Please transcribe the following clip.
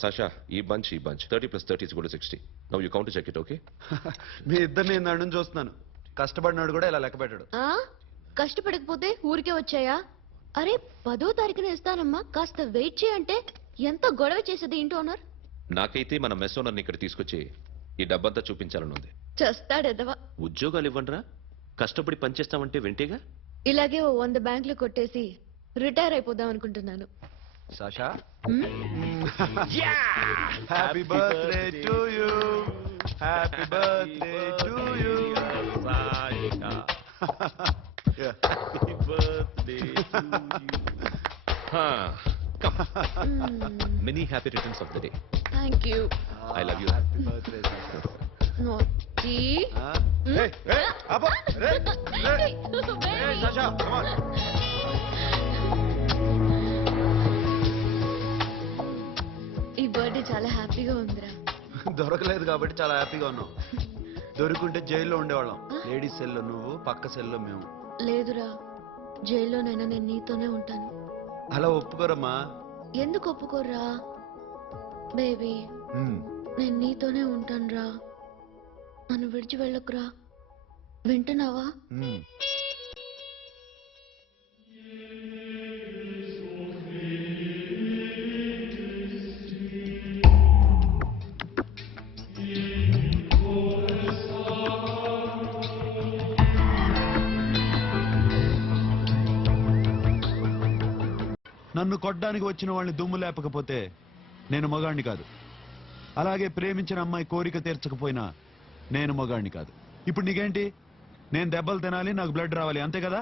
Sasha, ఈ bunch 30 plus 30 is equal to 60. Now you count to check it, okay? మీ ఇద్దరిని నన్ను చూస్తున్నాను. కష్టపడినాడు కూడా ఇలా లెక్క పెట్టాడు. కష్టపడకపోతే ఊరికే వచ్చాయా? అరే 10వ తారీఖున ఇస్తానమ్మా, కాస్త వెయిట్ చేయంటే ఎంత గొడవ చేసేది ఇంటి ఓనర్. నాకైతే మన మెస్ ఓనర్ని ఇక్కడ తీసుకొచ్చి ఈ డబ్బంతా చూపించాలని ఉంది. చస్తాడెదవా. ఉద్యోగాలు ఇవ్వండిరా, కష్టపడి పనిచేస్తామంటే వింటేగా. ఇలాగే ఓ 100 బ్యాంకులు కొట్టేసి రిటైర్ అయిపోదాం అనుకుంటున్నాను. Sasha, happy birthday to you, happy birthday to you. Happy birthday to you. Come. Many happy returns of the day. Thank you. I love you. Happy birthday, Sasha. Naughty. Hey, hey, Abba, hey, hey, hey, Sasha, come on. ఈ birthday చాలా హ్యాపీగా ఉందిరా. దొరకలేదు కాబట్టి చాలా హ్యాపీగా ఉన్నాం. దొరుకుంటే జైల్లో ఉండేవాళ్ళం. లేడీస్ సెల్లో నువ్వు, పక్క సెల్లో మేము. లేదురా, జైల్లోనైనా నేను నీతోనే ఉంటాను. అలా ఒప్పుకోరమ్మా. ఎందుకు ఒప్పుకోర్రా బేబీ? నేను నీతోనే ఉంటానురా, నన్ను విడిచి వెళ్ళకురా. వింటున్నావా? నన్ను కొట్టడానికి వచ్చిన వాళ్ళని దుమ్ము లేపకపోతే నేను మగాణ్ణి కాదు. అలాగే ప్రేమించిన అమ్మాయి కోరిక తీర్చకపోయినా నేను మగాణ్ణి కాదు. ఇప్పుడు నీకేంటి? నేను దెబ్బలు తినాలి, నాకు బ్లడ్ రావాలి, అంతే కదా?